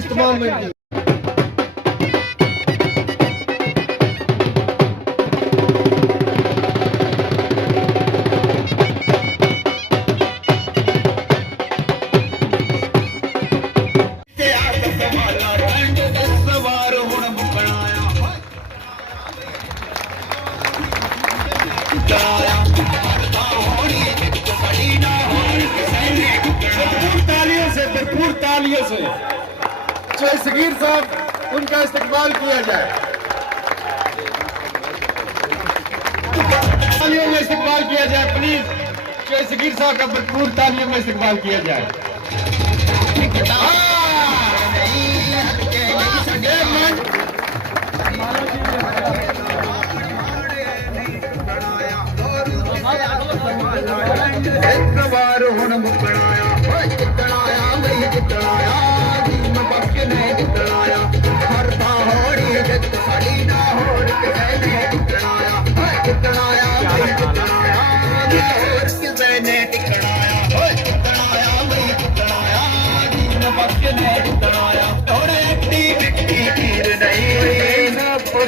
Please तमाम भरपूर तालियों से जो सगीर साहब उनका इस्तकबाल किया जाए। तालियों में इस्तकबाल किया जाए प्लीज। जो सगीर साहब का भरपूर तालियों में इस्तकबाल किया जाए।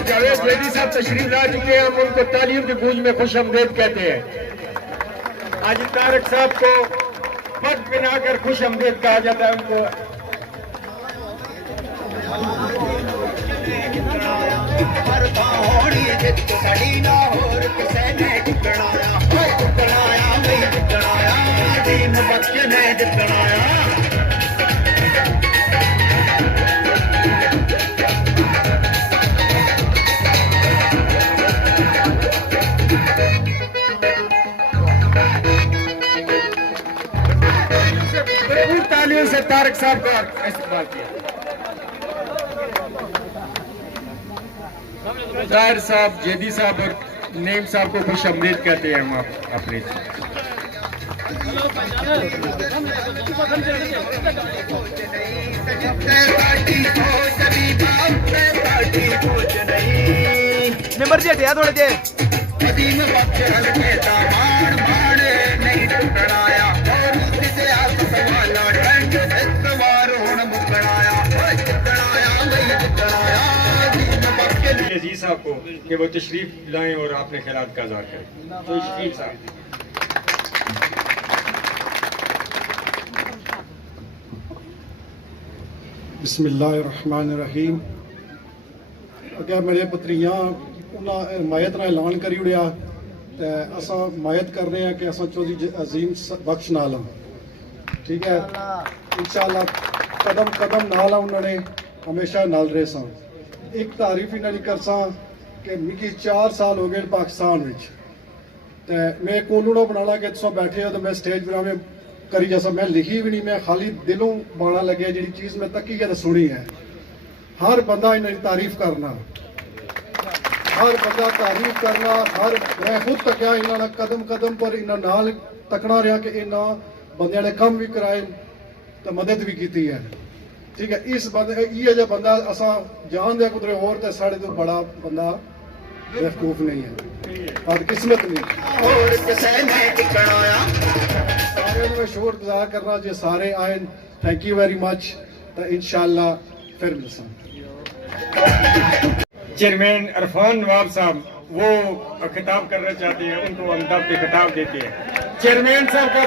जावेद बेदी साहब तशरीफ ला चुके हैं, हम उनको तालियों की गूंज में खुश आमदीद कहते हैं। आज तारक साहब को पद बनाकर खुश आमदीद कहा जाता है उनको। तालियों से तारक साहब का इस्तेमाल किया। ताहिर साहब, जेदी साहब और नेम साहब को खुश आमदीद कहते हैं हम अपने। नंबर जी हटिया थोड़े जे अजीज साहब को कि वो तशरीफ लाएं और अपने ख्यालात का इज़हार करें। तो शकील साहब। बिस्मिल्लाहिर्रहमानिर्रहीम। अगर मेरे पत्रियां उन्हें हिमायत ना ऐलान करी उड़िया तो असा हिमायत कर रहे हैं कि असा चौधरी अजीम बख्श नाल हाँ, ठीक है। इंशाअल्लाह कदम कदम नाल उन्होंने हमेशा नाल रहे सा। एक तारीफ इन्होंने कर सा कि मिगी 4 साल हो गए पाकिस्तान में, तो मैं कोलूड़ा बनाना कि तुम बैठे हो तो मैं स्टेज पर करी जैसा मैं लिखी भी नहीं, मैं खाली दिलों बाना लगे जी चीज़ मैं तकी है तो सुनी है। हर बंदा इन्हें तारीफ करना, हर बंदा तारीफ करना, हर मैं खुद तकिया इन्होंने कदम कदम पर इन्हों नाल तकना रहा कि इन्होंने बंद ने कम भी कराए तो मदद भी की है, ठीक है। इस बंदे ये जो बंदा असा जान दिया कुदरे होर तो साढ़े तो बड़ा बंदा बेवकूफ नहीं है और किस्मत नहीं। सारे मैं शोर गुजार करना जो सारे आए, थैंक यू वेरी मच। तो इंशाअल्लाह फिर मिलसा। चेयरमैन इरफान नवाब साहब वो खिताब करना चाहते हैं, उनको हम दब के खिताब देते हैं। चेयरमैन साहब का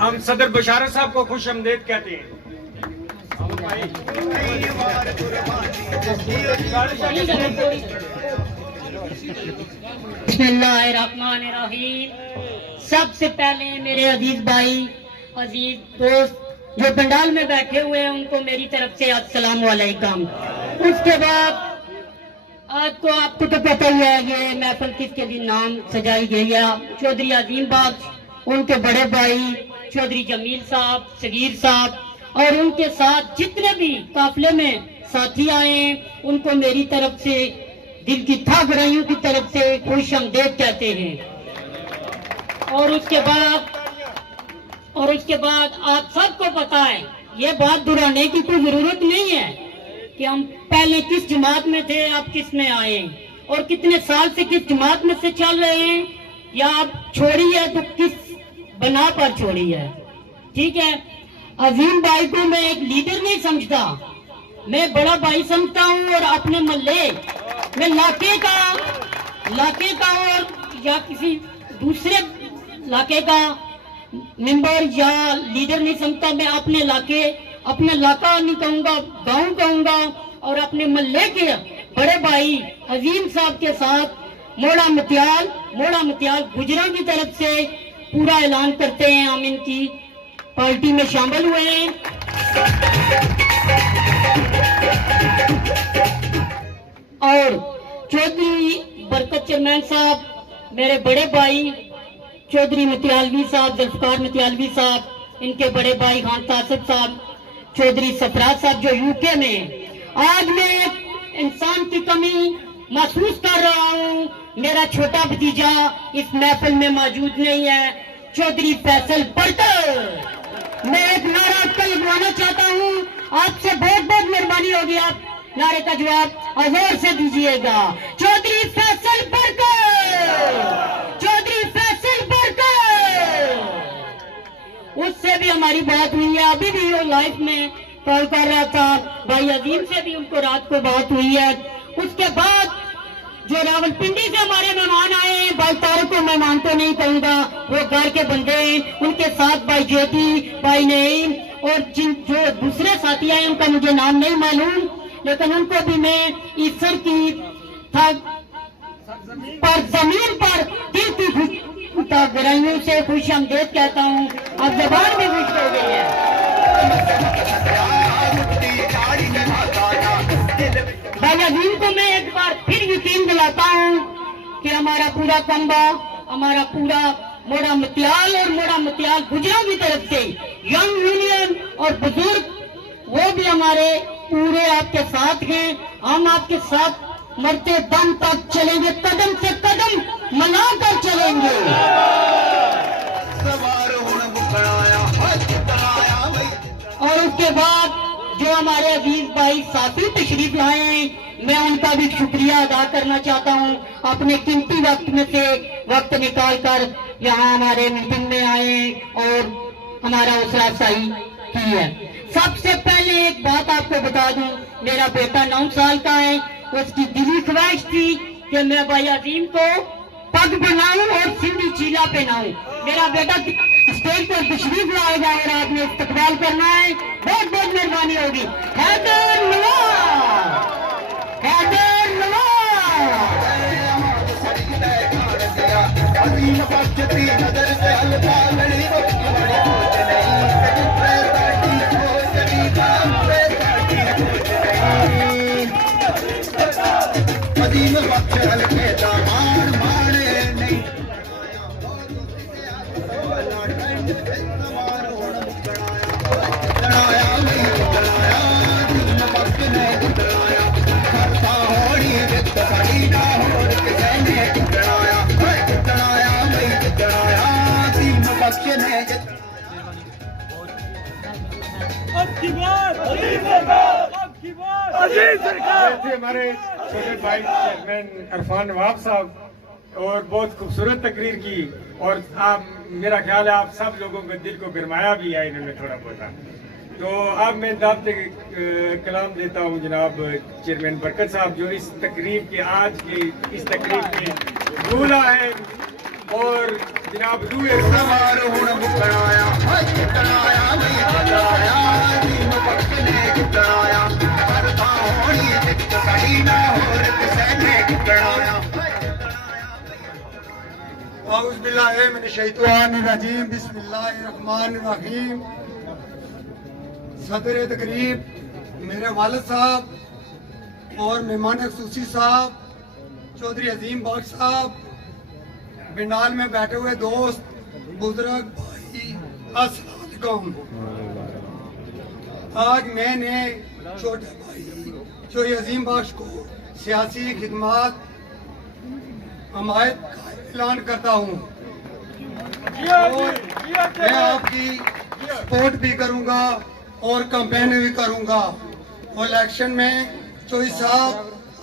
हम सदर बशारत साहब को खुश आमदीद कहते हैं। बिस्मिल्लाहिर्रहमानिर्रहीम। सबसे पहले मेरे अजीज भाई, अजीज दोस्त जो पंडाल में बैठे हुए हैं उनको मेरी तरफ से अस्सलाम वालेकुम। उसके बाद आज तो आपको तो पता ही है ये महफिल किसके दिन नाम सजाई गई है। चौधरी अजीम बख्श, उनके बड़े भाई चौधरी जमील साहब, सगीर साहब और उनके साथ जितने भी काफिले में साथी आए हैं उनको मेरी तरफ से दिल की था बुराइयों की तरफ से खुश आमदीद कहते हैं। और उसके बाद आप सबको पता है, ये बात दोहराने की कोई जरूरत नहीं है कि हम पहले किस जमात में थे, आप किस में आए। और कितने साल से किस जमात में से चल रहे हैं, या आप छोड़ी है तो किस बना पर छोड़ी है। ठीक है, अजीम भाई को मैं एक लीडर नहीं समझता, मैं बड़ा भाई समझता हूँ। और अपने मोहल्ले में लाके का और या किसी दूसरे इलाके का मेंबर या लीडर नहीं समझता। मैं अपने इलाका नहीं कहूँगा, गांव कहूँगा। और अपने मोहल्ले के बड़े भाई अजीम साहब के साथ मोड़ा मतियाल गुजरा की तरफ से पूरा ऐलान करते हैं, हम इनकी पार्टी में शामिल हुए हैं। और चौधरी बरकत चेयरमैन साहब, मेरे बड़े भाई चौधरी मतियालवी साहब, जुल्फकार मतियालवी साहब, इनके बड़े भाई खान तासिफ साहब, चौधरी सफराज साहब जो यूके में हैं। आज मैं एक इंसान की कमी महसूस कर रहा हूँ। मेरा छोटा भतीजा इस महफिल में मौजूद नहीं है, चौधरी फैसल बरकत। मैं एक नारा आपका लगवाना चाहता हूँ, आपसे बहुत बहुत मेहरबानी होगी, आप नारे का जवाब जोर से दीजिएगा। चौधरी फैसल बरकत, चौधरी फैसल बरकत। उससे भी हमारी बात हुई है, अभी भी वो लाइफ में कॉल कर रहा था। भाई अजीम से भी उनको रात को बात हुई है। उसके बाद जो रावलपिंडी से हमारे मेहमान आए हैं, भाई तारक को मेहमान तो नहीं कहूँगा, वो घर के बंदे हैं। उनके साथ भाई जेती, भाई नईम और जो दूसरे साथी आए उनका मुझे नाम नहीं मालूम, लेकिन उनको भी मैं ईश्वर की पर जमीन पर दिल की गहराइयों से खुश आमदेद कहता हूँ। अब जबान भी खुश हो गई है। भाई अजीम को मैं एक बार फिर यकीन दिलाता हूँ कि हमारा पूरा कंबा, हमारा पूरा मोड़ा मतियाल और मोड़ा मतियाल गुजरात की तरफ से यंग यूनियन और बुजुर्ग, वो भी हमारे पूरे आपके साथ हैं। हम आपके साथ मरते दम तक चलेंगे, कदम से कदम मिलाकर चलेंगे। और उसके बाद जो हमारे अजीज भाई साथी तशरीफ लाए हैं, मैं उनका भी शुक्रिया अदा करना चाहता हूं। अपने कीमती वक्त में से वक्त निकाल कर यहाँ हमारे मीटिंग में आए और हमारा हौसला अफजाई की है। सबसे पहले एक बात आपको बता दूं, मेरा बेटा 9 साल का है, उसकी दिली ख्वाहिश थी कि मैं भाई अजीम को पग बनाऊं और सिंधी चीला पहनाऊं। मेरा बेटा स्टेज पर तशरीफ लाएगा और आपने इस्तकबाल करना है, बहुत बहुत मेहरबानी होगी। हैदर नवाज, हैदर नवाज। हमारे छोटे भाई चेयरमैन इरफान नवाब साहब और बहुत खूबसूरत तकरीर की, और आप मेरा ख्याल है आप सब लोगों के दिल को गरमाया भी है इन्होंने थोड़ा बहुत। तो अब मैं दावत कलाम देता हूँ जनाब चेयरमैन बरकत साहब, जो इस तकरीब के आज की इस तकरीब के दूल्हा है, और जनाब बिस्मिल्लाहिर्रहमानिर्रहीम। सदर तकरीब मेरे वालिद साहब और मेहमान खुसूसी साहब चौधरी अजीम बख्श साहब, बिंडाल में बैठे हुए दोस्त बुजुर्ग भाई, अस्सलाम वालेकुम। आज मैंने छोटे भाई चौधरी अजीम बख्श को सियासी खिदमत हमायत का ऐलान करता हूँ। मैं आपकी सपोर्ट भी करूँगा और कैंपेन भी करूँगा। और इलेक्शन में चौधरी साहब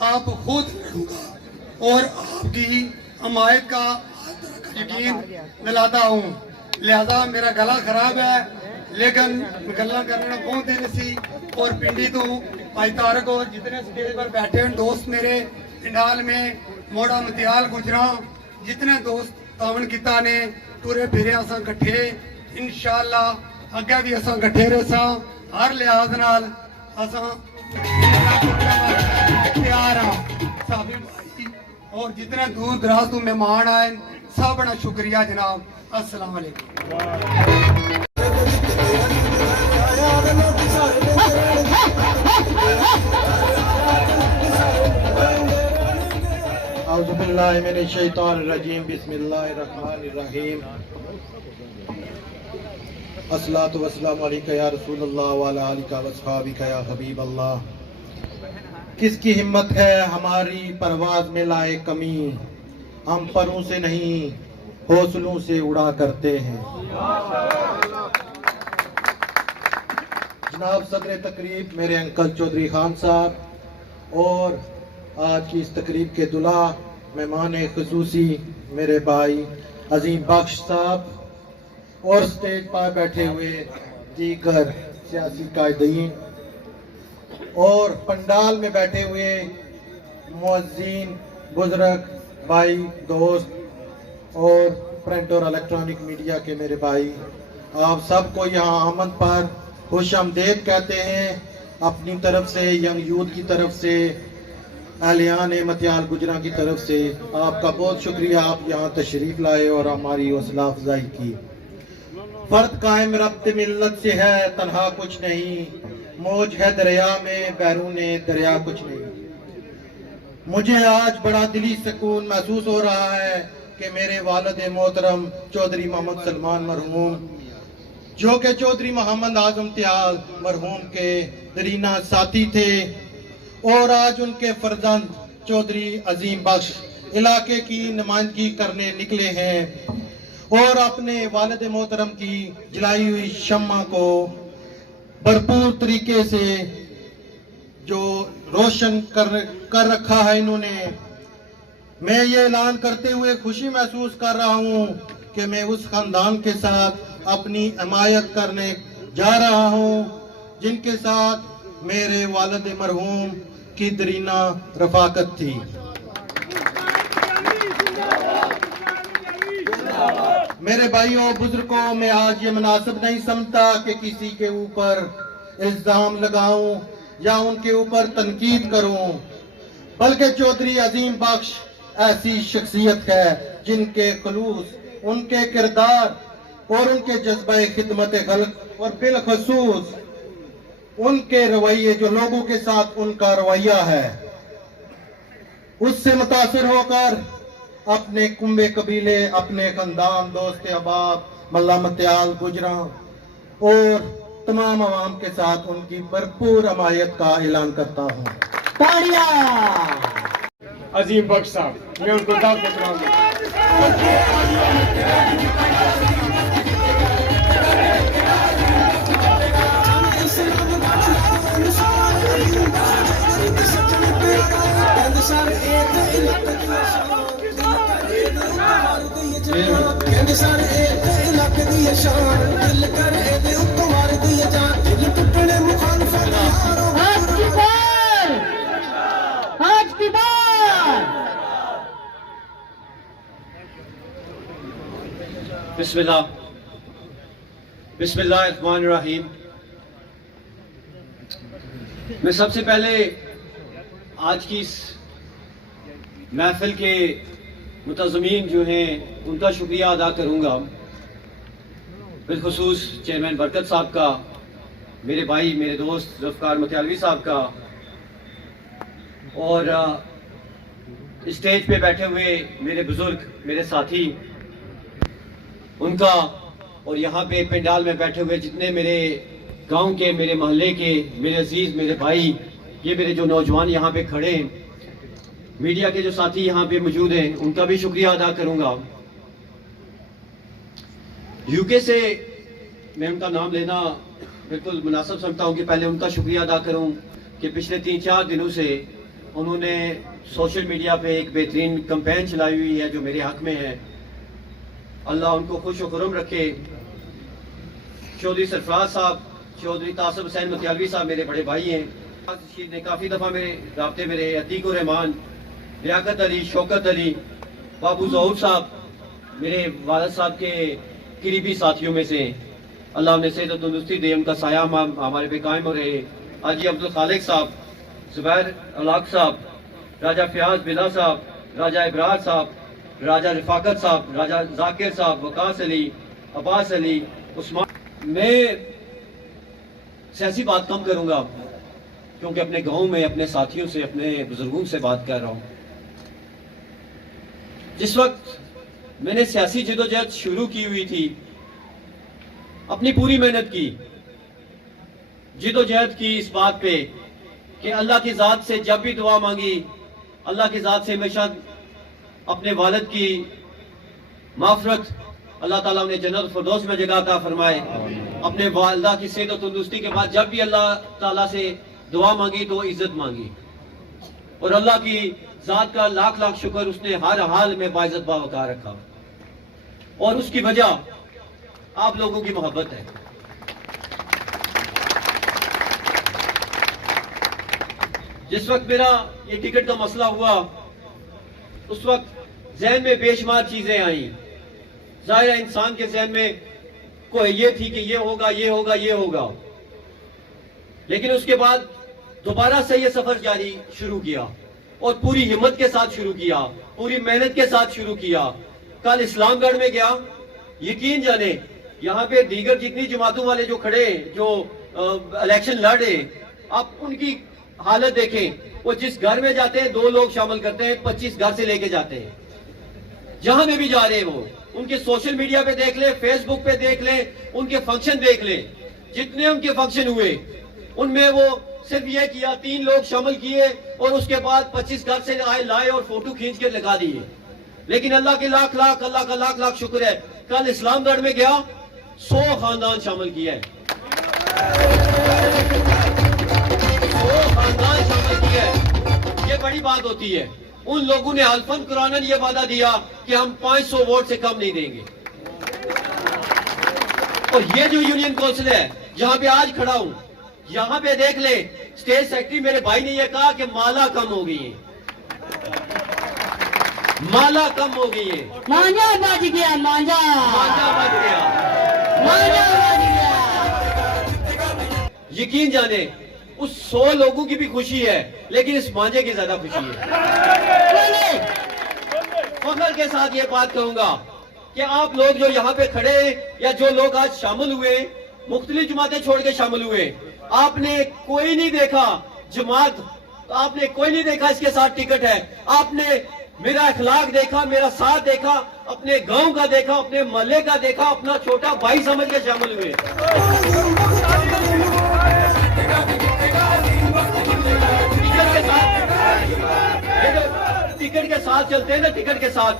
आप खुद लड़ूंगा। और आपकी हमायत का यकीन दिलाता हूँ। लिहाजा मेरा गला खराब है लेकिन गल्ला करने बहुत दिन सी और पिंडी तो भाई तारक और जितने स्टेज पर बैठे हैं दोस्त मेरे पिंडाल में मोड़ा मतियाल गुजरा जितने दोस्त तावन किता ने टुरे फिरे असा कट्ठे इंशाअल्लाह अगे भी असा कट्ठे रहा हर लिहाज नाल असा तैयार हाँ साबी भाई और जितने दूर दराज तो मेहमान आए सब बड़ा शुक्रिया जनाब। अस्सलाम वालेकुम। औज़ुबिल्लाहिमिनश्शैतानिर्रजीम बिस्मिल्लाहिर्रहमानिर्रहीम अस्सलातु वस्सलामु अलैका या रसूलल्लाह व अला आलिका व अस्हाबिका या हबीबल्लाह। किसकी हिम्मत है हमारी परवाज़ में लाए कमी, हम परों से नहीं हौसलों से उड़ा करते हैं। जनाब सदर तकरीब मेरे अंकल चौधरी खान साहब और आज की इस तकरीब के दुल्हा मेहमान खुसूसी मेरे भाई अजीम बख्श साहब और स्टेज पर बैठे हुए दीगर सियासी कायदीन और पंडाल में बैठे हुए मुअज्जिन बुजुर्ग भाई दोस्त और प्रिंट और इलेक्ट्रॉनिक मीडिया के मेरे भाई, आप सबको यहाँ आमद पर खुश आमदेद कहते हैं। अपनी तरफ से यंग यूथ की तरफ से अहलियान मतियाल गुजरा की तरफ से आपका बहुत शुक्रिया, आप यहाँ तशरीफ लाए और हमारी हौसला अफजाई की। फर्द कायम रब्त मिल्लत से है तन्हा कुछ नहीं, मौज है दरिया में बैरूने दरिया कुछ नहीं। मुझे आज बड़ा दिली सुकून महसूस हो रहा है कि मेरे वालिद मोहतरम चौधरी मोहम्मद सलमान मरहूम जो कि चौधरी मोहम्मद आजम त्याल मरहूम के दरीना साथी थे और आज उनके फर्जंद चौधरी अजीम बख्श इलाके की नुमाइंदगी करने निकले हैं और अपने वालिद मोहतरम की जलाई हुई शम्मा को भरपूर तरीके से जो रोशन कर रखा है इन्होंने। मैं ये ऐलान करते हुए खुशी महसूस कर रहा हूँ कि मैं उस खानदान के साथ अपनी हिमायत करने जा रहा हूँ जिनके साथ मेरे वालिद मरहूम की दरीना रफाकत थी। मेरे भाइयों बुजुर्गों, मैं आज ये मुनासिब नहीं समझता कि किसी के ऊपर इल्जाम लगाऊं या उनके ऊपर तनकीद करूं, बल्कि चौधरी अजीम बख्श ऐसी शख्सियत है जिनके खलूस, उनके किरदार और उनके जज्बे खिदमत खल्क और बिलखसूस उनके रवैये, जो लोगों के साथ उनका रवैया है, उससे मुतासिर होकर अपने कुंबे कबीले, अपने खानदान, दोस्त अहबाब, मल्ला मत्याल गुजरा और तमाम आवाम के साथ उनकी भरपूर हमायत का ऐलान करता हूँ। अजीम बख्श साहब, मैं उनको दावत देता हूँ। आज की बार बिस्मिल्लाहिर्रहमानिर्रहीम। मैं सबसे पहले आज की इस महफिल के मुतज़मीन जो हैं उनका शुक्रिया अदा करूँगा, बिलखुसूस चेयरमैन बरकत साहब का, मेरे भाई मेरे दोस्त ज़ुल्फ़िकार मतियालवी साहब का और स्टेज पे बैठे हुए मेरे बुज़ुर्ग, मेरे साथी उनका, और यहाँ पे पंडाल में बैठे हुए जितने मेरे गांव के, मेरे मोहल्ले के, मेरे अजीज़, मेरे भाई, ये मेरे जो नौजवान यहाँ पे खड़े हैं, मीडिया के जो साथी यहाँ पे मौजूद हैं, उनका भी शुक्रिया अदा करूँगा। यूके से मैं उनका नाम लेना बिल्कुल मुनासिब समझता हूँ कि पहले उनका शुक्रिया अदा करूँ कि पिछले 3-4 दिनों से उन्होंने सोशल मीडिया पे एक बेहतरीन कैंपेन चलाई हुई है जो मेरे हक में है। अल्लाह उनको खुश व खुरम रखे। चौधरी सरफराज साहब, चौधरी तासिब हुसैन मुतियालवी साहब मेरे बड़े भाई हैं। ने काफ़ी दफ़ा मेरे राब्ते मेरे अतीक रहमान, लियाकत अली, शौकत अली, बाबू जहूर साहब मेरे वालिद साहब के करीबी साथियों में से। अल्लाह ने सेहत और तंदुरुस्ती दे, उनका साया हमारे पे कायम हो रहे। हाजी अब्दुल खालिक साहब, जुबैर अलाक साहब, राजा फयाज बिला साहब, राजा इब्रार साहब, राजा रिफाकत साहब, राजा जाकिर साहब, वकास अली, अब्बास अली, उस्मान। मैं सियासी बात कम करूंगा क्योंकि अपने गांव में अपने साथियों से, अपने बुजुर्गों से बात कर रहा हूं। जिस वक्त मैंने सियासी जदोजहद शुरू की हुई थी, अपनी पूरी मेहनत की, जदोजहद की इस बात पे कि अल्लाह की ज़ात से जब भी दुआ मांगी, अल्लाह की ज़ात से हमेशा अपने वालिद की माफ़रत, अल्लाह ताला उन्हें जन्नत फिरदौस में जगह अता फरमाए। अपने वालिदा की सेहत और तंदुरुस्ती के बाद जब भी अल्लाह ताला से दुआ मांगी तो इज्जत मांगी, और अल्लाह की ज़ात का लाख लाख शुक्र, उसने हर हाल में बाइज्जत बावकार रखा। और उसकी वजह आप लोगों की मोहब्बत है। जिस वक्त मेरा ये टिकट का मसला हुआ, उस वक्त जहन में बेशुमार चीजें आई। जाहिर है इंसान के जहन में कोई ये थी कि ये होगा, ये होगा, ये होगा। लेकिन उसके बाद दोबारा से ये सफर जारी शुरू किया और पूरी हिम्मत के साथ शुरू किया, पूरी मेहनत के साथ शुरू किया। कल इस्लामगढ़ में गया, यकीन जाने यहाँ पे दीगर जितनी जमातों वाले जो खड़े, जो इलेक्शन लड़े, आप उनकी हालत देखें। वो जिस घर में जाते हैं 2 लोग शामिल करते हैं, 25 घर से लेके जाते हैं। जहां में भी जा रहे हैं वो, उनके सोशल मीडिया पे देख ले, फेसबुक पे देख ले, उनके फंक्शन देख ले, जितने उनके फंक्शन हुए उनमें वो सिर्फ ये किया, 3 लोग शामिल किए और उसके बाद 25 घर से लाए और फोटो खींच के लगा दिए। लेकिन अल्लाह का लाख लाख शुक्र है, कल इस्लामगढ़ में गया, 100 खानदान शामिल किया है, 100 खानदान शामिल किया है। ये बड़ी बात होती है। उन लोगों ने हल्फन कुरानन ये वादा दिया कि हम 500 वोट से कम नहीं देंगे। और ये जो यूनियन काउंसिल है जहां पे आज खड़ा हूं, यहां पे देख ले, स्टेट सेक्रेटरी मेरे भाई ने ये कहा कि माला कम हो गई है, माला कम हो गई है। मांझा बच गया, मांझा मांझा बच गया, मांझा बच गया। यकीन जाने उस 100 लोगों की भी खुशी है, लेकिन इस मांझे की ज्यादा खुशी है। फख्र के साथ ये बात कहूंगा कि आप लोग जो यहाँ पे खड़े या जो लोग आज शामिल हुए, मुख्तलिफ जमातें छोड़ के शामिल हुए, आपने कोई नहीं देखा जमात, आपने कोई नहीं देखा इसके साथ टिकट है। आपने मेरा अखलाक देखा, मेरा साथ देखा, अपने गांव का देखा, अपने मोहल्ले का देखा, अपना छोटा भाई समझ के शामिल हुए। टिकट के साथ चलते हैं ना, टिकट के साथ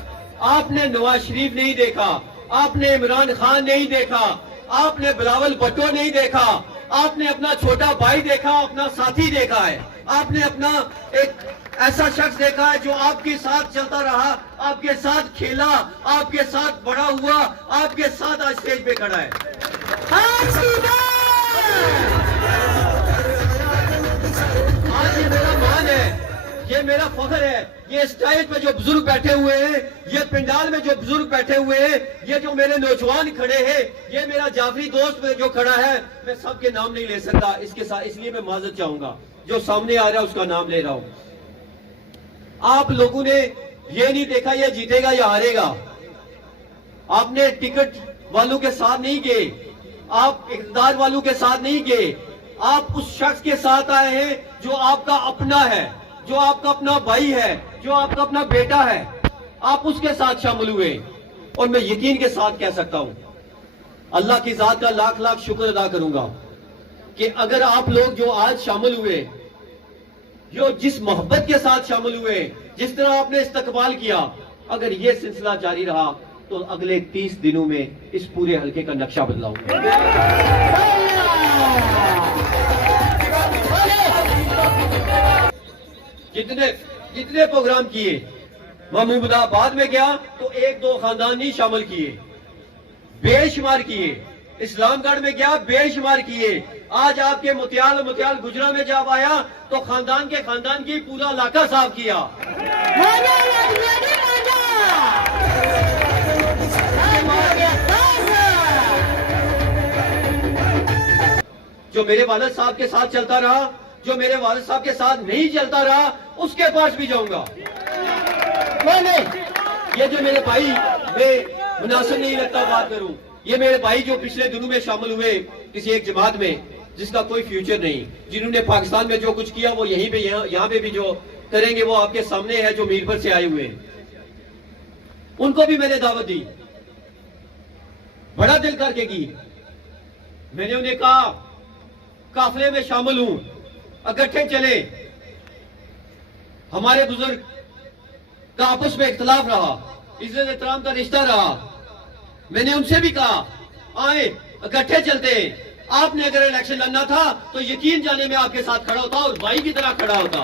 आपने नवाज शरीफ नहीं देखा, आपने इमरान खान नहीं देखा, आपने बिलावल भुट्टो नहीं देखा, आपने अपना छोटा भाई देखा, अपना साथी देखा है। आपने अपना एक ऐसा शख्स देखा है जो आपके साथ चलता रहा, आपके साथ खेला, आपके साथ बड़ा हुआ, आपके साथ आज स्टेज पे खड़ा है। आज ये मेरा मान है, ये मेरा फख्र है। ये स्टेज पे जो बुजुर्ग बैठे हुए हैं, ये पंडाल में जो बुजुर्ग बैठे हुए हैं, ये जो मेरे नौजवान खड़े हैं, ये मेरा जाफरी दोस्त जो खड़ा है, मैं सबके नाम नहीं ले सकता इसके साथ, इसलिए मैं माजरत चाहूंगा। जो सामने आ रहा है उसका नाम ले रहा हूं। आप लोगों ने ये नहीं देखा ये जीतेगा या हारेगा। आपने टिकट वालों के साथ नहीं गए, आप इक़्तिदार वालों के साथ नहीं गए, आप उस शख्स के साथ आए हैं जो आपका अपना है, जो आपका अपना भाई है, जो आपका अपना बेटा है। आप उसके साथ शामिल हुए। और मैं यकीन के साथ कह सकता हूं, अल्लाह की जात का लाख लाख शुक्र अदा करूंगा कि अगर आप लोग जो आज शामिल हुए, जो जिस मोहब्बत के साथ शामिल हुए, जिस तरह आपने इस्तकबाल किया, अगर ये सिलसिला जारी रहा तो अगले 30 दिनों में इस पूरे हलके का नक्शा बदलाऊंगा। जितने प्रोग्राम किए, महमूदाबाद में गया तो 1-2 खानदान नहीं शामिल किए, बेशुमार किए। इस्लामगढ़ में गया, बेशुमार किए। आज आपके मुतियाल गुजरा में जब आया तो खानदान की पूरा इलाका साफ किया। जो मेरे वालिद साहब के साथ चलता रहा, जो मेरे वालिद साहब के साथ नहीं चलता रहा, उसके पास भी जाऊंगा। ये जो मेरे भाई, मैं मुनासिब नहीं लगता बात करूं, ये मेरे भाई जो पिछले दिनों में शामिल हुए किसी एक जमात में जिसका कोई फ्यूचर नहीं, जिन्होंने पाकिस्तान में जो कुछ किया वो यहीं पे यहाँ पे भी जो करेंगे वो आपके सामने है, जो मीरपुर से आए हुए हैं। उनको भी मैंने दावत दी, बड़ा दिल करके की। मैंने उन्हें कहा काफिले में शामिल हूं, इकट्ठे चले। हमारे बुजुर्ग का आपस में इख्तलाफ रहा, इज्जत एहतराम का रिश्ता रहा। मैंने उनसे भी कहा आए इकट्ठे चलते। आपने अगर इलेक्शन लड़ना था तो यकीन जाने में आपके साथ खड़ा होता और भाई की तरह खड़ा होता।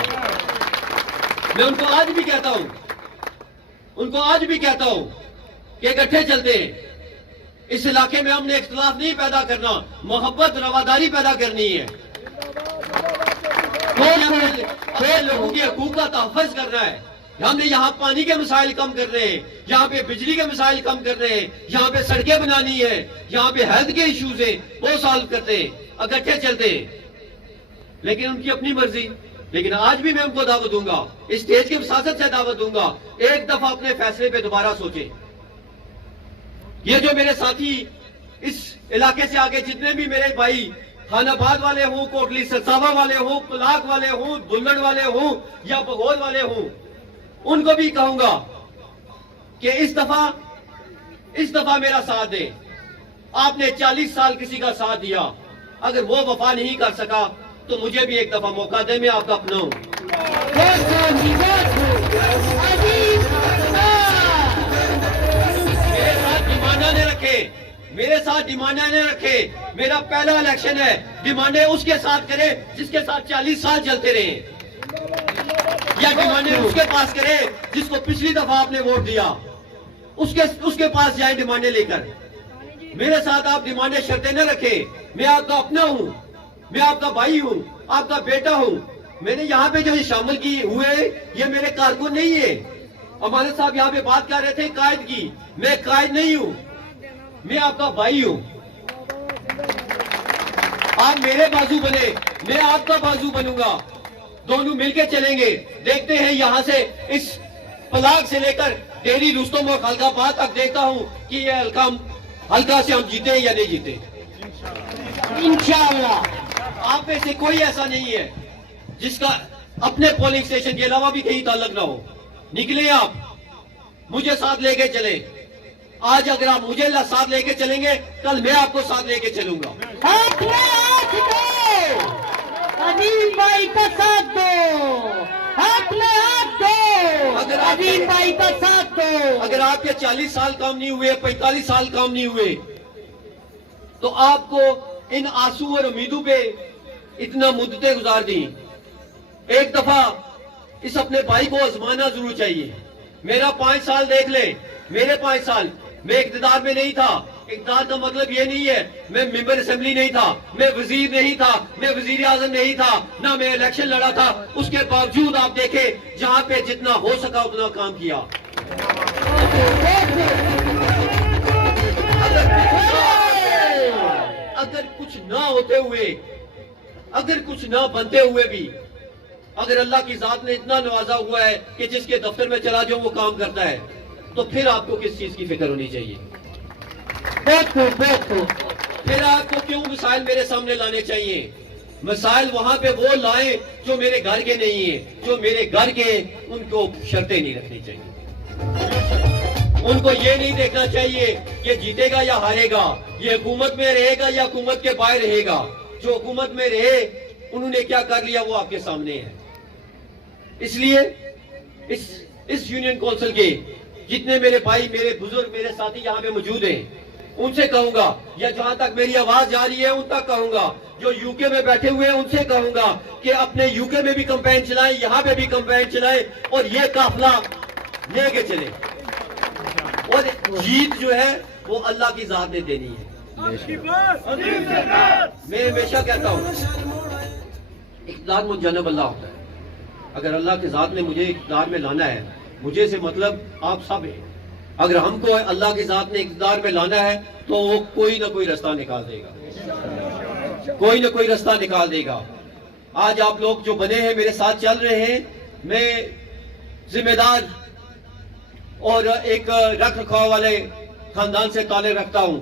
मैं उनको आज भी कहता हूं कि इकट्ठे चलते। इस इलाके में हमने इख्तलाफ नहीं पैदा करना, मोहब्बत रवादारी पैदा करनी है। हमें लोगों के हकूक का तहफ़्फ़ुज़ करना है। हमने यहाँ पानी के मसाइल कम कर रहे हैं, यहाँ पे बिजली के मसाइल कम कर रहे हैं, यहाँ पे सड़कें बनानी है, यहाँ पे हेल्थ के इश्यूज है वो सॉल्व करते हैं, इकट्ठे चलते हैं। लेकिन उनकी अपनी मर्जी। लेकिन आज भी मैं उनको दावत दूंगा, इस स्टेज के वसासत से दावत दूंगा, एक दफा अपने फैसले पे दोबारा सोचे। ये जो मेरे साथी इस इलाके से आगे जितने भी मेरे भाई खानाबाद वाले हों, कोटली सरसावा वाले हों, पलाक वाले हों, दुल्लड़ वाले हों या बघौल वाले हों, उनको भी कहूंगा कि इस दफा मेरा साथ दे। आपने 40 साल किसी का साथ दिया, अगर वो वफा नहीं कर सका तो मुझे भी एक दफा मौका दे, मैं आपका अपना हूं। मेरे साथ डिमांडा ने रखे। मेरा पहला इलेक्शन है, डिमांडे उसके साथ करे जिसके साथ 40 साल चलते रहे, या डिमांडे उसके पास करे जिसको पिछली दफा आपने वोट दिया, उसके पास जाए डिमांडे लेकर। मेरे साथ आप डिमांडे शर्तें न रखे। मैं आपका अपना हूं, मैं आपका भाई हूं, आपका बेटा हूं। मैंने यहाँ पे जो शामिल किए हुए ये मेरे कारकुन नहीं है। हमारे साहब यहाँ पे बात कर रहे थे कायद की, मैं कायद नहीं हूं, मैं आपका भाई हूं। आप मेरे बाजू बने, मैं आपका बाजू बनूंगा, दोनों मिलके चलेंगे। देखते हैं यहाँ से इस पलाग से लेकर डेरी रुस्तम और खलकाबाद तक देखता हूं कि ये हल्का से हम जीते या नहीं जीते। इंशाअल्लाह। आप में से कोई ऐसा नहीं है जिसका अपने पोलिंग स्टेशन के अलावा भी कहीं ताल्लुक ना हो। निकले आप, मुझे साथ लेके चले। आज अगर आप मुझे साथ लेके चलेंगे, कल मैं आपको साथ लेके चलूंगा। हाथ में हाथ दो, अजीम भाई का साथ दो, हाथ में हाथ दो, अगर अजीम भाई का साथ दो। अगर आपके 40 साल काम नहीं हुए, 45 साल काम नहीं हुए, तो आपको इन आंसू और उम्मीदों पे इतना मुद्दतें गुजार दी। एक दफा इस अपने भाई को आजमाना जरूर चाहिए। मेरा 5 साल देख ले, मेरे 5 साल मैं इक़्तिदार में नहीं था। इक़्तिदार का मतलब ये नहीं है मैं मेंबर असेंबली नहीं था, मैं वजीर नहीं था, मैं वजीर आजम नहीं था, ना मैं इलेक्शन लड़ा था। उसके बावजूद आप देखे जहां पे जितना हो सका उतना काम किया। अगर कुछ ना होते हुए, अगर कुछ ना बनते हुए भी, अगर अल्लाह की जात ने इतना नवाजा हुआ है कि जिसके दफ्तर में चला जाओ वो काम करता है, तो फिर आपको किस चीज की फिक्र होनी चाहिए? फिर आपको क्यों मसाइल मेरे सामने लाने चाहिए? मसाइल वहां पे वो लाए जो मेरे घर के नहीं है। जो मेरे घर के, उनको शर्तें नहीं रखनी चाहिए। उनको ये नहीं देखना चाहिए कि जीतेगा या हारेगा, ये हुकूमत में रहेगा या हुकूमत के बाहर रहेगा। जो हुकूमत में रहे उन्होंने क्या कर लिया वो आपके सामने है। इसलिए इस यूनियन काउंसिल के जितने मेरे भाई, मेरे बुजुर्ग, मेरे साथी यहाँ पे मौजूद हैं, उनसे कहूंगा, या जहां तक मेरी आवाज जा रही है उन तक कहूंगा, जो यूके में बैठे हुए हैं उनसे कहूंगा कि अपने यूके में भी कैंपेन चलाएं, यहाँ पे भी कैंपेन चलाएं और ये काफिला लेके चले। और जीत जो है वो अल्लाह की जात ने देनी है। मैं हमेशा कहता हूँ इक़्तिदार मुजन्नब अल्लाह होता है। अगर अल्लाह की जात ने मुझे इक़्तिदार में लाना है, मुझे से मतलब आप सब हैं, अगर हमको अल्लाह की जात ने इक़्तिदार में लाना है तो वो कोई ना कोई रास्ता निकाल देगा, कोई ना कोई रास्ता निकाल देगा। आज आप लोग जो बने हैं, मेरे साथ चल रहे हैं, मैं जिम्मेदार और एक रख रखाव वाले खानदान से ताल्लुक रखता हूं।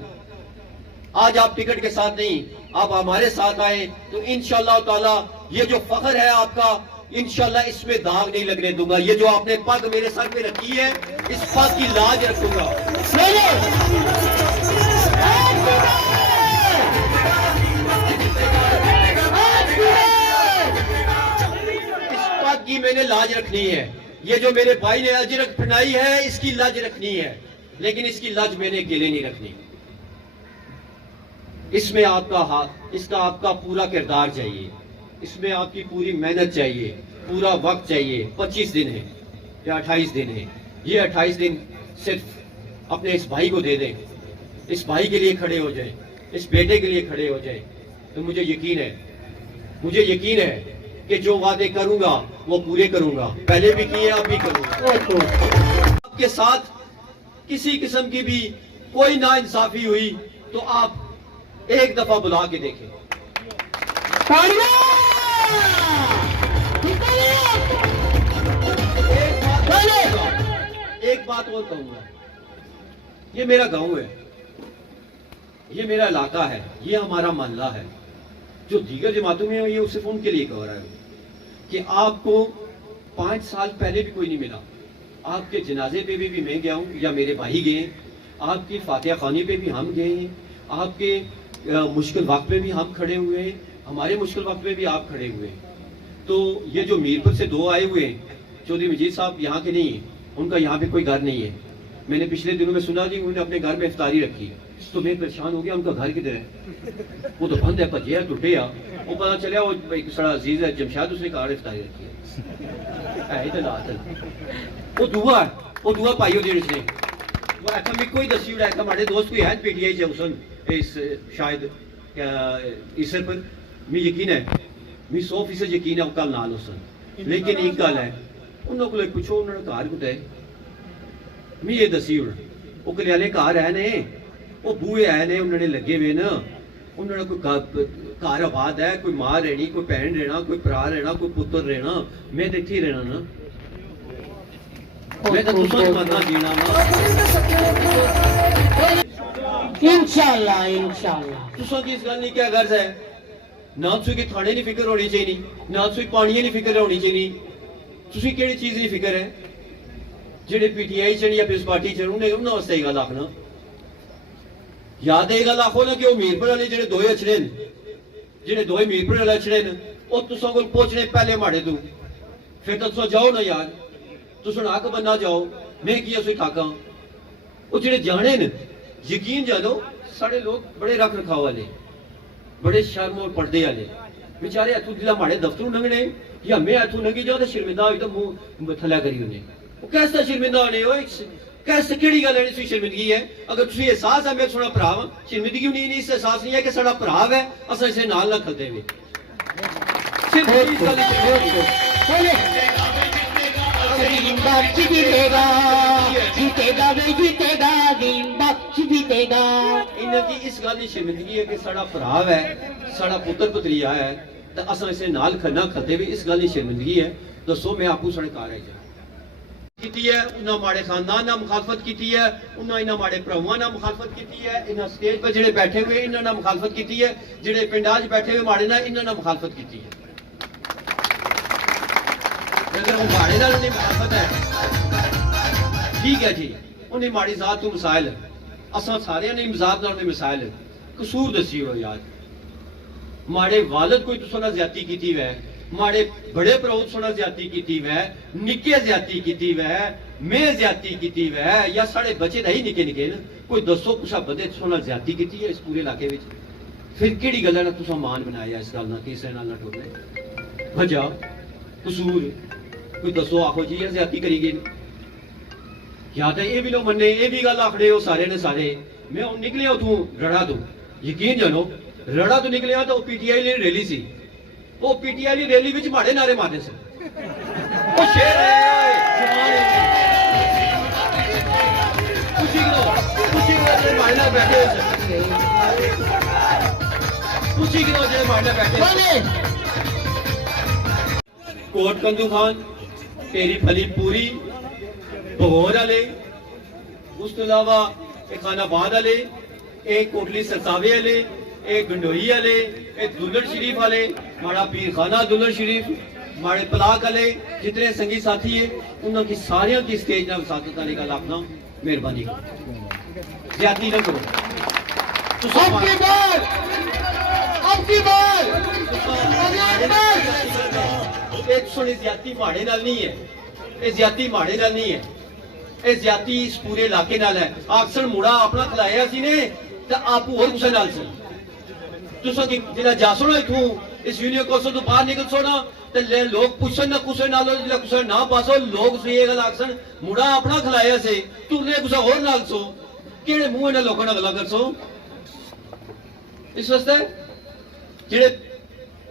आज आप टिकट के साथ नहीं, आप हमारे साथ आए तो इंशाअल्लाह ताला ये जो फख्र है आपका, इंशाअल्लाह इसमें दाग नहीं लगने दूंगा। ये जो आपने पग मेरे सर पे रखी है, इस पग की लाज रखूंगा। इस पग की मैंने लाज रखनी है। ये जो मेरे भाई ने अजरक पहनाई है, इसकी लाज रखनी है, लेकिन इसकी लाज मैंने अकेले नहीं रखनी। इसमें आपका हाथ, इसका आपका पूरा किरदार चाहिए, इसमें आपकी पूरी मेहनत चाहिए, पूरा वक्त चाहिए। 25 दिन है या 28 दिन है, ये 28 दिन सिर्फ अपने इस भाई को दे दें, इस भाई के लिए खड़े हो जाएं, इस बेटे के लिए खड़े हो जाएं, तो मुझे यकीन है कि जो वादे करूंगा वो पूरे करूंगा। पहले भी किए, अब भी करूंगा। आपके साथ किसी किस्म की भी कोई नाइंसाफी हुई तो आप एक दफा बुला के देखें। एक बात और कहूंगा, ये मेरा गांव है, ये मेरा इलाका है, ये हमारा मोहल्ला है। जो दीगर जमातों में है ये सिर्फ उनके लिए कह रहा है कि आपको 5 साल पहले भी कोई नहीं मिला। आपके जनाजे पे भी मैं गया हूँ या मेरे भाई गए, आपकी फातिहा खानी पे भी हम गए हैं, आपके मुश्किल वक्त में भी हम खड़े हुए हैं, हमारे मुश्किल वक्त में भी आप खड़े हुए हैं। तो ये जो मीरपुर से 2 आए हुए हैं, चौधरी मजीद साहब यहाँ के नहीं है, उनका यहाँ पे कोई घर नहीं है। मैंने पिछले दिनों में सुना कि उन्होंने अपने घर में इफ्तारी रखी, तो मैं परेशान हो गया, उनका घर किधर है? वो तो बंद है, भजे है, टूटे आ। वो पता चला वो एक सड़ा अजीज है जमशेद, उसने घर इफ्तारी रखी है। वो दुआ पाई होती उसने। वो ऐसा मैं कोई दसी उड़ा हमारे दोस्त कोई है पीटीआई से हुसन इस शायद इस पर मैं यकीन है, मैं 100% यकीन है कल नाल हुसन। लेकिन एक गल है, उन्होंने को पूछो उन्होंने घर कुछ है, मैं ये दसी उड़ वो कल्याले घर है ने, वो बूहे है ने, उन्होंने लगे हुए ना, उन्होंने कोई घर आबाद है, कोई मां रहनी, कोई भैन रहना, कोई भरा रहना, कोई पुत्र रहना, मैं तो इत्थे रहना ना, मैं तो तुसां मरना जीना इंशाअल्लाह इंशाअल्लाह। तुसां की इस गल नहीं क्या गर्ज है, ना तुसी की थाने नहीं फिक्र होनी चाहिए, ना तुसी पानी नहीं फिक्र होनी चाहिए, तुसी केड़ी चीज नहीं फिक्र है? जेडे पीटीआई च या पीस पार्टी च उन्होंने वास्ते गल आखना, याद ये गल आखो ना कि वो मीरपुर वाले जेडे 2 अछड़े न, जेडे 2 मीरपुर वाले अछड़े न, वो तुसां कोल पहुंचने पहले माड़े तू, फिर तो तुसां जाओ ना यार, तुसां हक बनना जाओ, मैं की उसी ठाका। वो जेडे जाने न, यकीन जानो साढ़े लोग बड़े रख रखाव वाले, बड़े शर्म और पर्दे वाले, बेचारे इथों जिला माड़े दफ्तरों लंघने या मैं इथों लंघी जाओ तो शर्मिंदा होई तो मुंह थल्ला करी उन्हें। वो कैसा शर्मिंदा होने हो, कैसे केड़ी गल है सी शर्मिंदगी है? अगर तुसी एहसास है मैं थोड़ा भरा शर्मिंदगी नहीं, इस एहसास नहीं है कि साडा भरा है, असां इसे नाल ना खलदे वे। सिर्फ इस गल जीतेगा जीतेगा वे जीतेगा, जीतेगा। इनकी इस गल की शर्मिंदगी है कि साडा भरा है, साडा पुत्र पुत्रिया है, तो असां इसे नाल ना खलदे वे, इस गल की शर्मिंदगी है। दसो मैं आपू साढ़े घर आई जा की है, उन्हें माड़े खानदान ना मुखालफत की है, उन्हें इन्हें माड़े भरावां ना मुखालफत की है, इन्हें स्टेज पर जेडे बैठे हुए इन्होंने ना मुखालफत की है, जेडे पिंडां च बैठे हुए माड़े ना इन्होंने ना मुखालफत की है। अगर वो माड़े नाल उन्हें मुखालफत है, ठीक है जी, उन्हें माड़ी जात तो मिसाइल है, असां सारे ने मजाक नाल मिसाइल है, कसूर दसी हो यार, माड़े वालिद कोई तुसां नाल ज्यादती कीती है, माड़े बड़े भरा सोना ज्यादती की वै, निके ज्यादती की वै, मैं ज्यादती की वै, या साढ़े बच्चे नहीं निके निके न, कोई दसो कुछ बंदे सोना ज्यादती की है इस पूरे इलाके में? फिर केड़ी गल्ला ना तुसा मान बनाया इस गल ना तीसरे नाल ना टुरने वजह कसूर कोई दसो आखो जी ज्यादती करी गई या तो ये भी लोग मन्ने ये भी गल आखड़े हो सारे ने सारे मैं हूं निकलिया उतों रड़ा तो यकीन जानो रड़ा तो निकलिया तो पीटीआई ली रैली सी वो पीटीआई ली रैली विच माड़े नारे मारने से वो शेर है जवान है खुशी करो जे माड़े नाल बैठे खुशी करो जे माड़े नाल बैठे कोट कंदू खान तेरी फली पूरी भगोर वाले उस तो अलावा एक खानाबाद वाले एक कोटली सरसावे वाले एक गंडोई वाले एक दुल्हन शरीफ वाले माड़ा पीर खाना दुल्हन शरीफ माड़े पलाक वाले जितने संगी साथी है उनकी सारियों की स्टेज ना साथ वाली गल आपना मेहरबानी ज्यादा न करो ज्यादा माड़े नाल नहीं है ये ज्यादा माड़े नाल नहीं है ਇਹ ਜ਼ਿਆਤੀ ਇਸ ਪੂਰੇ ਇਲਾਕੇ ਨਾਲ ਹੈ ਆਕਸਨ ਮੁੜਾ ਆਪਣਾ ਖਲਾਇਆ ਸੀ ਨੇ ਤੇ ਆਪ ਹੋਰ ਕਿਸੇ ਨਾਲ ਸੀ ਤੁਸੀਂ ਕਿ ਜਿਹੜਾ ਜਾਸਣੋ ਇਥੋਂ ਇਸ ਯੂਨੀਅਨ ਕੌਂਸਲ ਤੋਂ ਬਾਹਰ ਨਿਕਲ ਸੋਣਾ ਤੇ ਲੋਕ ਪੁੱਛਣ ਨਾ ਕੁਸੇ ਨਾਲੋਂ ਜਿਹੜਾ ਕੁਸੇ ਨਾ ਪਾਸੋ ਲੋਕ ਸਹੀ ਇਹ ਗੱਲ ਆਕਸਨ ਮੁੜਾ ਆਪਣਾ ਖਲਾਇਆ ਸੀ ਤੁਰਨੇ ਕੁਸੇ ਹੋਰ ਨਾਲ ਸੋ ਕਿਹੜੇ ਮੂੰਹ ਨਾਲ ਲੋਕਾਂ ਨਾਲ ਗੱਲਾਂ ਕਰਸੋ ਇਸ ਵਾਸਤੇ ਜਿਹੜੇ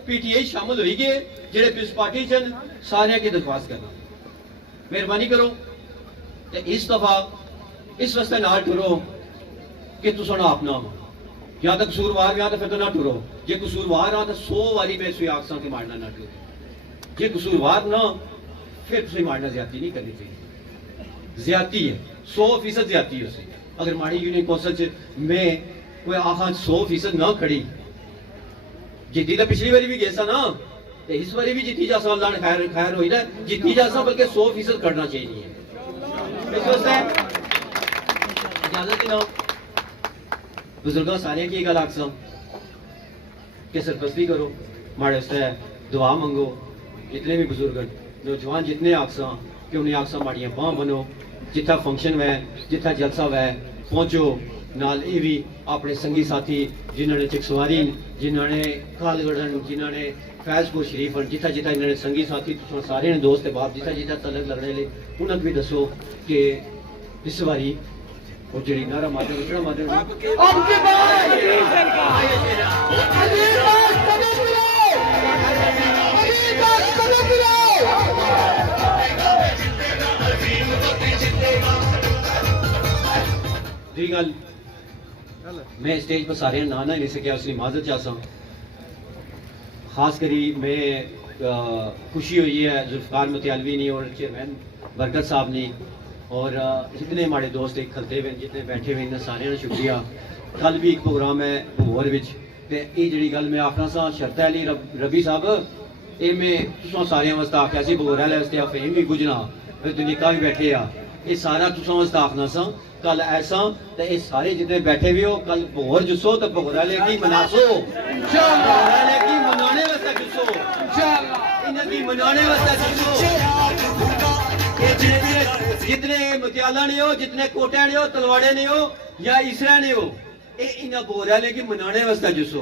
ਪੀਟੀਆਈ ਸ਼ਾਮਲ ਹੋਈ ਗਏ ਜਿਹੜੇ ਪਿਸ ਪਾਰਟੀ ਚ ਸਾਰਿਆਂ की दरख्वास्त करना मेहरबानी करो इस दफा इस वास्ते ना टुरो कि तुसा ना अपना या तो कसूरवार या तो फिर तो ना टुरो जे कसूरवार आ तो 100 बारी मैं इस आखसा कि मारना ना टुरो जे कसूरवार ना फिर तुम मारना ज्यादा नहीं करनी चाहिए ज्यादा है 100% ज्यादा है उसे अगर माड़ी यूनियन कौंसल च मैं कोई आखा 100% ना खड़ी जीती तो पिछली बारी भी गए सा ना तो इस बारी भी जीती जा सा अल्लाह ने खैर खैर हुई ना जीती जा सा बल्कि 100% करना चाहिए इजाजत लो बुजुर्गों सारे की गल आखसा कि सरपरस्ती करो माड़े से दुआ मंगो जितने भी बुजुर्ग नौजवान जितने आखसा कि उन्हें आखसा माड़ियां बां बनो जिथा फंक्शन वै जिथा जलसा वै पहुंचो नाल ये भी अपने संगी साथी जिन्होंने चिकसवारी जिन्होंने कालगढ़ जिन्होंने फैजपुर शरीफ जिथा जिथा इन्होंने संगी साथी सारे दोस्त बाप जिथा जिथा तलक लगने ले उन्हें भी दसो कि इस बारी वो जी नारा मादे विचड़ा मादे दी गल मैं स्टेज पर सारे ना नहीं सकिया उसकी माजत चाहता खास करी मैं खुशी हुई है जुल्फकार मुतियालवी ने और चेयरमैन बरकत साहब ने और जितने हमारे दोस्त एक खलते हुए जितने बैठे हुए इन्हें सारे शुक्रिया कल भी एक प्रोग्राम है भोर विच ते ये जी गल मैं आखना सा शर्त अली रबी साहब ये मैं तुसा सारे वास्ते आख्या सी भोर वाले वास्ते फेम भी गुजना दुनिका भी बैठे आ ये सारा तुसा वास्ते आखना सा कल ऐसा तो ये सारे जितने बैठे हुए हो कल भोर जुसो तो भोर वाले की मनासो वाले की मनाने वास्ते जुसो इनकी मनाने वास्ते जुसो जितने मुतियाला नहीं हो जितने कोटे नहीं हो तलवाड़े नहीं हो या इसरा नहीं हो ये इन बोराले की मनाने वास्ते जुसो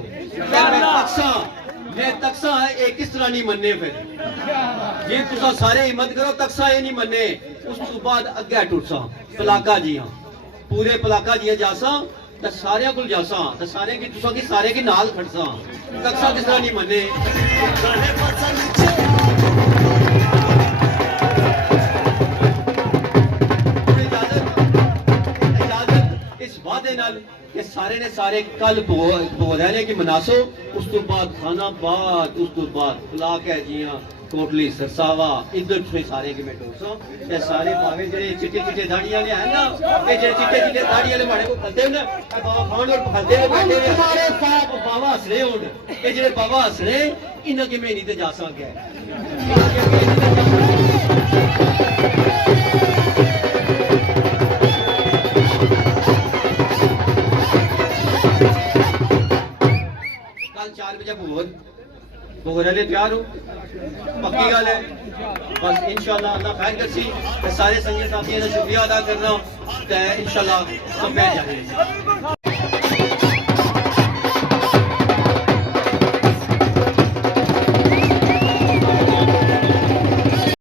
मैं तकसा है एक किस तरह नहीं मनने फिर ये तुसा सारे हिम्मत करो तकसा ये नहीं मनने उस तो बाद अगे टुटसा पलाका जी हां पूरे पलाका जी जासा तो सारे को जासा तो सारे की तुसा की सारे की नाल खड़सा तकसा किस तरह नहीं मनने ये सारे ने सारे कल बोले कि मनासो उस तो बाद खानाबाद उस तो बाद ब्लाक है जियां कोटली सरसावा इधर से सारे के मैं टोसो ये सारे भावे जेडे चिट्टे चिट्टे दाढ़ी वाले हैं ना ये जेडे चिट्टे चिट्टे दाढ़ी वाले माड़े को खलते ना बाबा खान और खलते बैठे हमारे साथ बाबा हसरे होन ये जेडे बाबा हसरे इन्हां के मैं नहीं ते जा सके बोगरले तैयार हो पक्की गल है बस इंशाल्लाह अल्लाह खैर करसी सारे संगी साथियों का शुक्रिया अदा करना इंशाल्लाह सब बैठ जाएंगे।